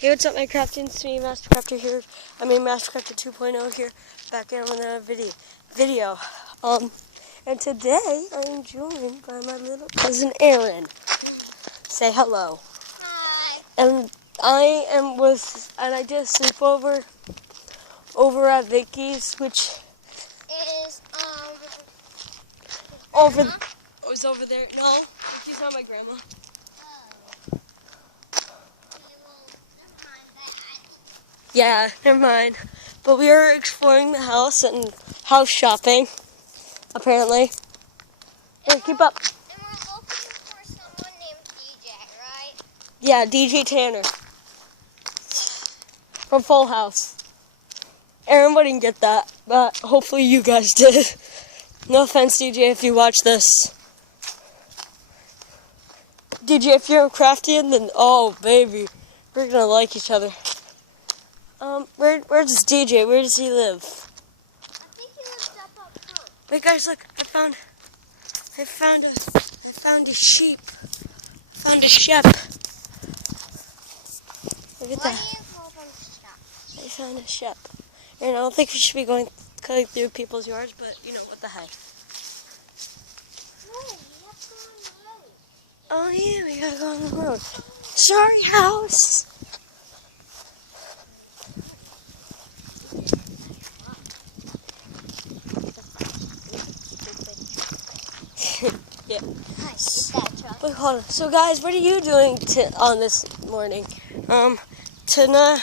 Hey, what's up, my crafting? It's me, Mastercrafter here. Mastercrafter 2.0 here, back in with another video. And today I'm joined by my little cousin Erin. Say hello. Hi. And I did a sleepover over at Vicky's, which Is over. Oh, it's over there. No, Vicky's not my grandma. Yeah, never mind. But we are exploring the house and house shopping, apparently. Here, keep up. And we're looking for someone named DJ, right? Yeah, DJ Tanner. From Full House. Aaron wouldn't get that, but hopefully you guys did. No offense, DJ, if you watch this. DJ, if you're crafting, then oh, baby, we're gonna like each other. Where's DJ? Where does he live? I think he lives up front. Wait, guys, look! I found a sheep. I found a sheep. Look at that. What do you call them shops? I found a sheep. And I don't think we should be cutting through people's yards, but you know what the heck. No, we have to go on the road. Oh yeah, we gotta go on the road. Sorry, house. Yeah. Nice. But hold on. So guys, what are you doing on this morning? Tonight,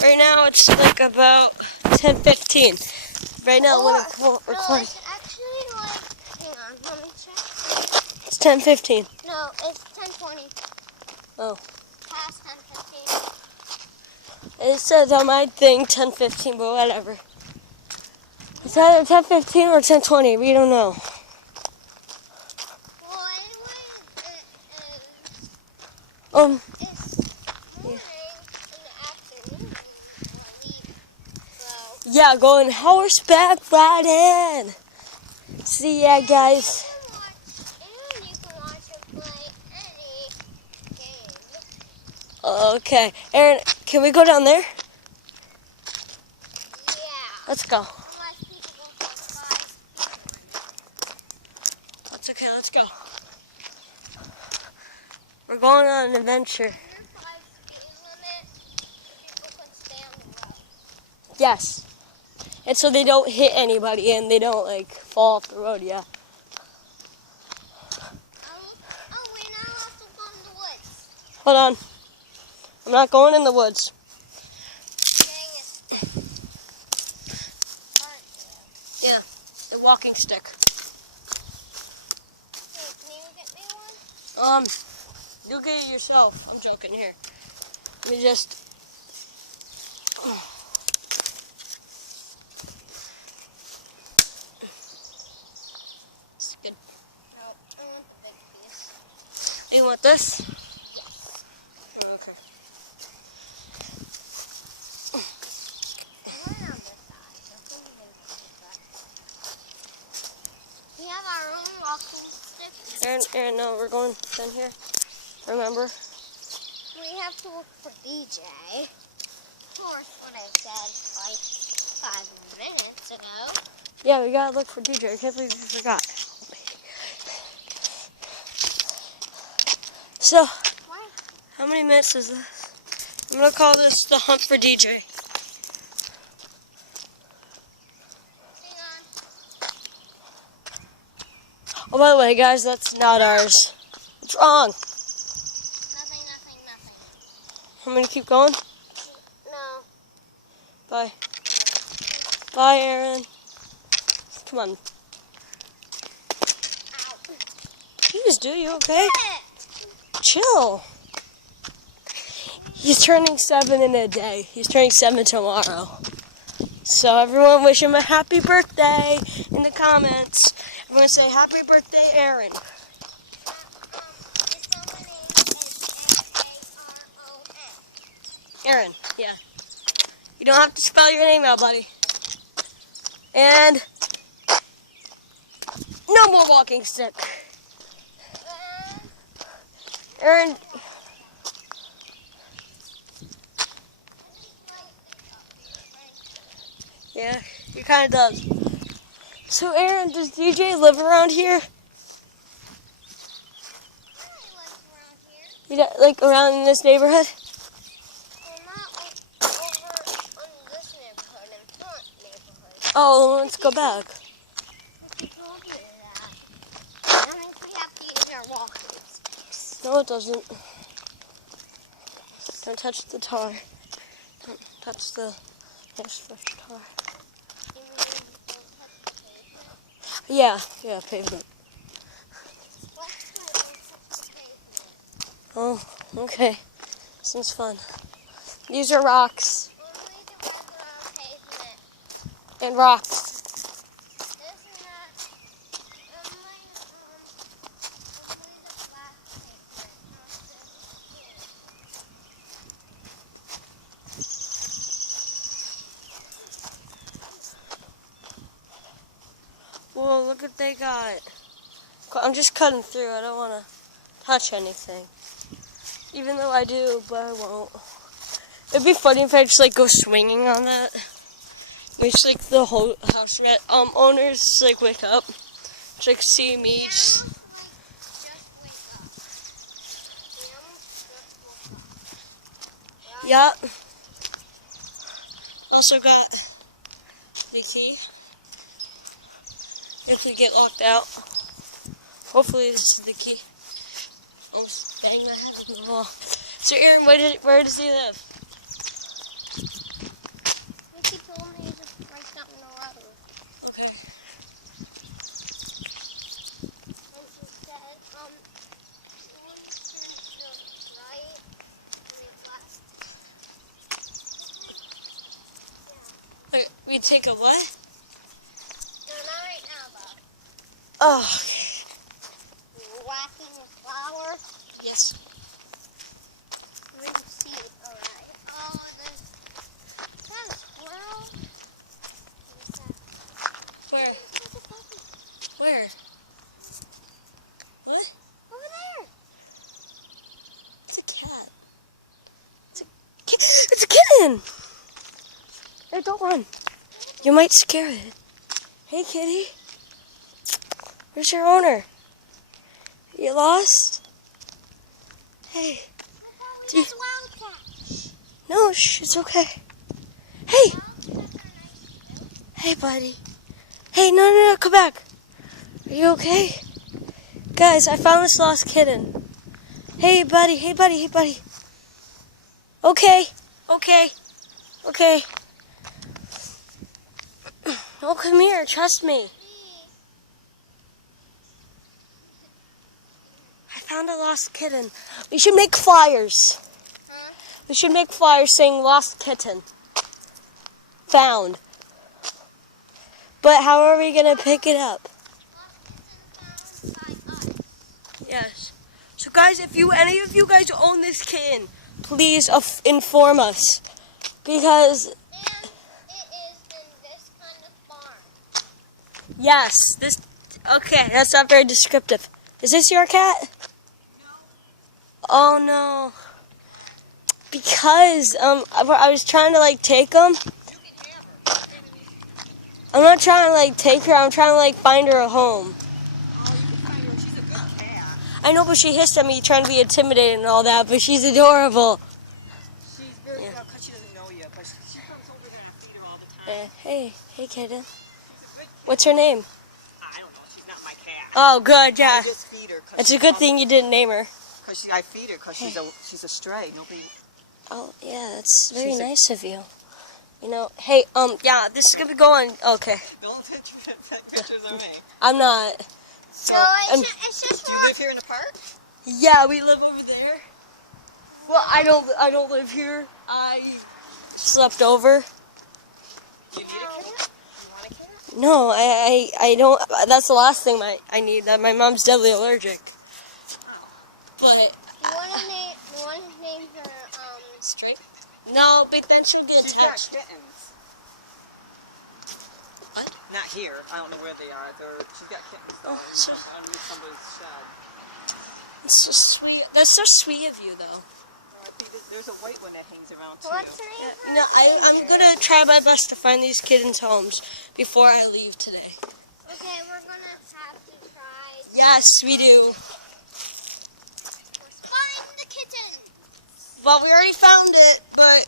right now it's like about 10:15. Right now when I'm recording. No, it's actually like, hang on, let me check. It's 10:15. No, it's 10:20. Oh. Past 10:15. It says on my thing 10:15, but whatever. It's either 10:15 or 10:20. We don't know. Well, anyway, Um. it's morning in the afternoon when I leave. So. Yeah, going horseback riding. See ya, guys. And you can watch her play any game. Okay, Aaron, can we go down there? Yeah. Let's go. Unless people don't have 5 limit. That's okay. Let's go. We're going on an adventure. Under 5 speed limit, people can stay on the road. Yes. And so they don't hit anybody and they don't like fall off the road, yeah. Oh, we now have to go in the woods. Hold on. I'm not going in the woods. Getting a stick. Aren't you? Yeah, the walking stick. Hey, can you get me one? You get it yourself. I'm joking here. Let me just. It's good. No, I want the big piece. Do you want this? Yes. Okay. I want it on this side. So I think we're gonna do that. We have our own walking stick. Aaron, no, we're going down here. Remember? We have to look for DJ. Of course, what I said like 5 minutes ago. Yeah, we gotta look for DJ. I can't believe we forgot. So, What? how many minutes is this? I'm gonna call this the hunt for DJ. Hang on. Oh, by the way, guys, that's not ours. What's wrong? Nothing. I'm gonna keep going. No. Bye. Bye, Aaron. Come on. Ow. Jeez, dude, you okay? Chill. He's turning 7 in a day. He's turning 7 tomorrow. So everyone wish him a happy birthday in the comments. Everyone say happy birthday, Aaron. His full name is A-A-R-O-N. Aaron, yeah. You don't have to spell your name out, buddy. And no more walking stick. Aaron, Yeah, he kind of does. So, Aaron, does DJ live around here? Like around in this neighborhood? Well, not over on this neighborhood, in front neighborhood. Oh, let's go back. He told me that. That means we have to use our walking sticks. No, it doesn't. Don't touch the tar. Don't touch the nice fresh tar. You mean don't touch the pavement? Yeah, pavement. What's why don't touch the pavement? Oh, okay. Seems fun. These are rocks Only the regular pavement. and rocks. This is not only the flat pavement, not this here. Whoa, look what they got. I'm just cutting through. I don't want to touch anything. Even though I do, but I won't. It'd be funny if I just like go swinging on that. It's like the whole house owners just, like wake up. Just like see me. Just Wake up. Yep. Also got the key. If we get locked out. Hopefully this is the key. Almost banged my head on the wall. So Aaron, where does he live? He told me he's right down the road. Okay. And she said, you want to turn to the right and left. Wait, we take a what? No, not right now, though. Oh, You're whacking the flower. yes. Where do you see it? Alright. Oh, there's... Is that a squirrel? What is that? Where? There's a puppy. Where? What? Over there. It's a cat. It's a kitten! Hey, don't run. You might scare it. Hey, kitty. Where's your owner? You lost? Hey. It's a wildcat. No, it's okay. Hey. Hey, buddy. Hey, no, come back. Are you okay? Guys, I found this lost kitten. Hey, buddy. Okay. Oh, come here. Trust me. I found a lost kitten. We should make flyers. Huh? We should make flyers saying lost kitten. Found. But how are we going to pick it up? Yes. So guys, if any of you guys own this kitten, please inform us. Because And it is in this kind of barn. yes, okay, that's not very descriptive. Is this your cat? No. Oh no. Because I was trying to like take him. You can have her. I'm not trying to like take her, I'm trying to like find her a home. Oh, you can find her. She's a good cat. I know, but she hissed at me trying to be intimidating and all that, but she's adorable. She's very Yeah. because she doesn't know you, but she comes over there and feed her all the time. Hey kitten. She's a good cat. What's her name? I don't know. She's not my cat. Oh, good, yeah. I just feed her. It's a good thing you didn't name her. Because I feed her because she's a stray. Nobody. Oh, yeah, that's very She's a- nice of you. You know, hey, yeah, this is gonna be going. Okay, Don't take pictures of me. I'm not. So, No, Um, it's just do you live here in the park? Yeah, we live over there. Well, I don't live here. I slept over. Do you need a cat? You want a cat? No, I don't. That's the last thing I need. That my mom's deadly allergic. But You want to name her, straight? No, but then she'll get She's got attached. kittens. What? Not here. I don't know where they are. She's got kittens though. Oh, so- Underneath somebody's shed. It's so sweet. That's so sweet of you, though. I think this There's a white one that hangs around too. What's her name? You know, I'm gonna try my best to find these kittens' homes before I leave today. Okay, we're gonna have to try. Yes, we do. Find the kitten. Well, we already found it, but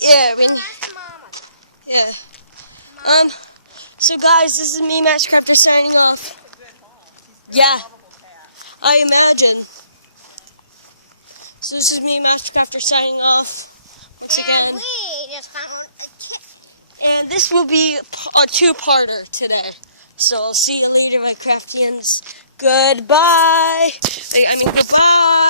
yeah, No, that's Mama. yeah. Mama. So guys, this is me, Matchcrafter, signing off. That's a good home. She's Yeah. a lovable cat. I imagine. So this is me, Matchcrafter, signing off once And again. we just found a kitten. And this will be a two-parter today. So I'll see you later, my craftians. Goodbye. Goodbye.